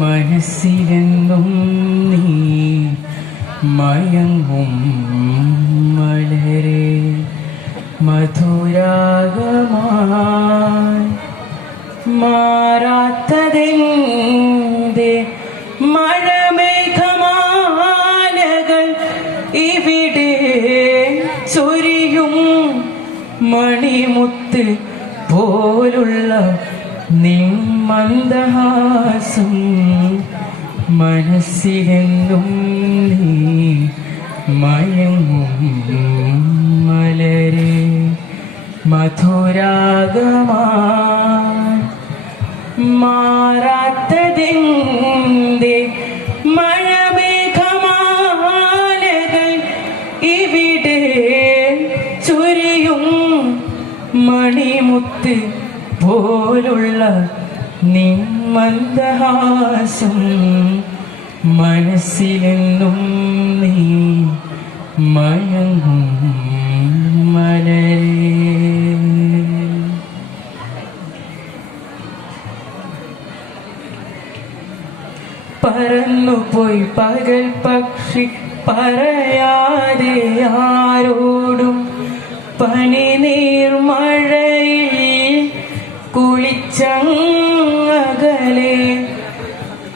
മനസ്സിലെന്നും നീ മയങ്ങും വളരെ മധുരാഗമായി മാറാത്തതെന്തേ മഴമേഘമാലകൾ ഇവിടെ ചൊരിയും മണിമുത്ത് പോലുള്ള നിമ്മന്ദഹാസം മനസ്സിലെന്നും നീ മയങ്ങും മലരെ മധുരാഗമായി മാറാത്തതെന്തേ മഴമേഘമാലകൾ ഇവിടെ ചുരിയും മണിമുത്ത് പോലുള്ള നിമ്മന്ദഹാസം മനസ്സിലെന്നും നീ മയങ്ങും മലരേ. പറന്നുപോയി പകൽ പക്ഷി പറയാതെ ആരോടും പനി നീർമഴയിൽ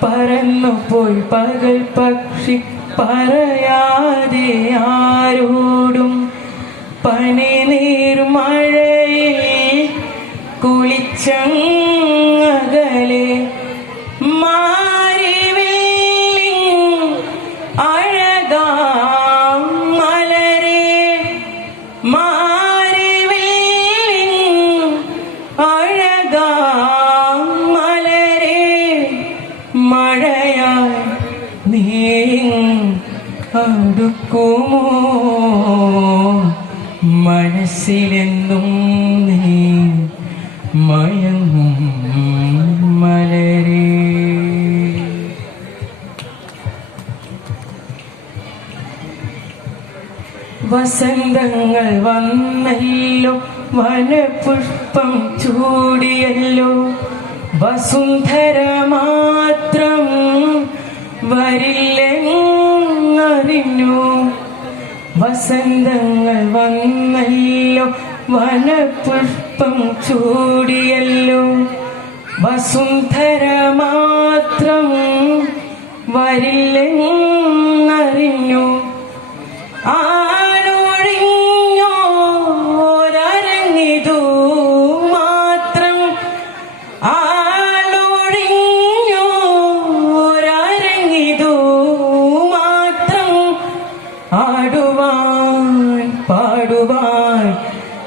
പറന്നുപോയി പകൽ പക്ഷി പറയാതെ ആരോടും പനി നീർമഴയിൽ അടുക്കുമോ മനസ്സിലെന്നും നീ മയങ്ങും മലരേ. വസന്തങ്ങൾ വന്നല്ലോ വനപുഷ്പം ചൂടിയല്ലോ. വസുന്ധര മാത്രം വരില്ലെന്നറിഞ്ഞു വസന്തങ്ങൾ വന്നല്ലോ വനപുഷ്പം ചൂടിയല്ലോ. വസുന്ധര മാത്രം വരില്ലെന്നറിഞ്ഞു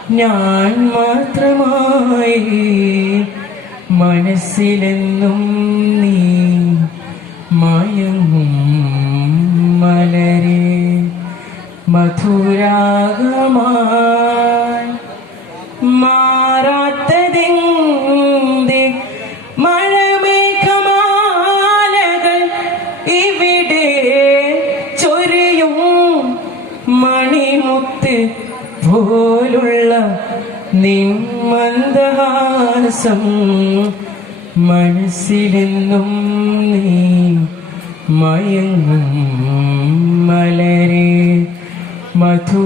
ഞാൻ മാത്രമായി മനസ്സിലെന്നും നീ മയങ്ങും മലരെ മധുരാഗമായി മാറാത്തതെന്തേ? മഴമേഘമാലകൾ ഇവിടെ ചൊരിയും മണിമുത്ത് പോലുള്ള നിമ്മന്ദഹാസം മനസ്സിലെന്നും നീ മയങ്ങും മലരെ മധുരാഗമായി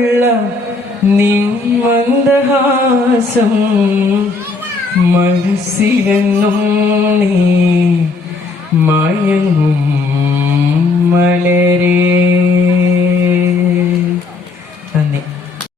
പോലുള്ള നിമ്മന്ദഹാസം മനസ്സിലെന്നും നീ മയങ്ങും മലരേ